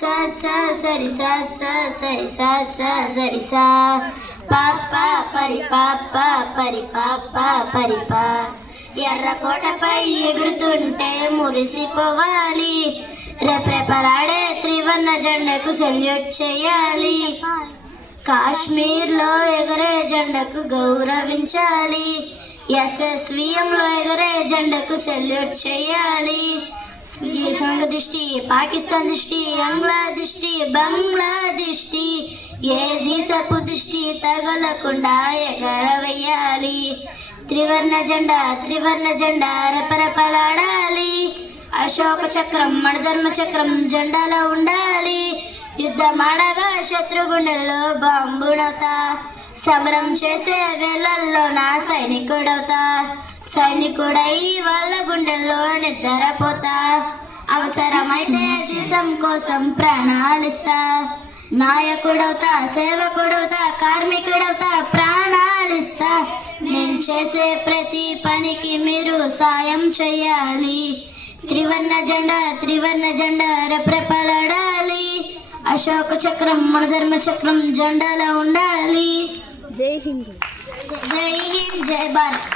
సా సా సరి సా సా సరి సా సా సరి సా పాప పరి పాప పరి పాప పరి పా ఎర్రకోటపై ఎగురుతుంటే మురిసిపోవాలి, రెపరెపలాడే త్రివర్ణ జెండకు సెల్యూట్ చేయాలి, కాశ్మీర్లో ఎగరే జెండకు గౌరవించాలి, ఎస్ఎస్విఎంలో ఎగరే జెండకు సెల్యూట్ చేయాలి. సంఘ దృష్టి, పాకిస్తాన్ దృష్టి, ఆంగ్లా దృష్టి, బంగ్లా దృష్టి, ఏ దేశపు దృష్టి తగలకుండా ఎగరవేయాలి. త్రివర్ణ జెండా రెపరెపలాడాలి. అశోక చక్రం మణధర్మ చక్రం జెండాలో ఉండాలి. యుద్ధమాడగా శత్రుగుండెల్లో బాంబునవుతా, సమరం చేసే వేళల్లో నా సైనికుడవుతా, సైనికుడై వాళ్ళ గుండెల్లో నిద్రపోతా, అవసరమైతే దేశం కోసం ప్రాణాలిస్తా, నాయకుడవుతా, సేవకుడవుతా, కార్మికుడవుతా, ప్రాణాలిస్తా. నేను చేసే ప్రతి పనికి మీరు సాయం చేయాలి. త్రివర్ణ జెండా రెపరెపలాడాలి. అశోక చక్రం మణధర్మ చక్రం జెండాలో ఉండాలి. జై హింద్. జై హింద్, జై భారత్.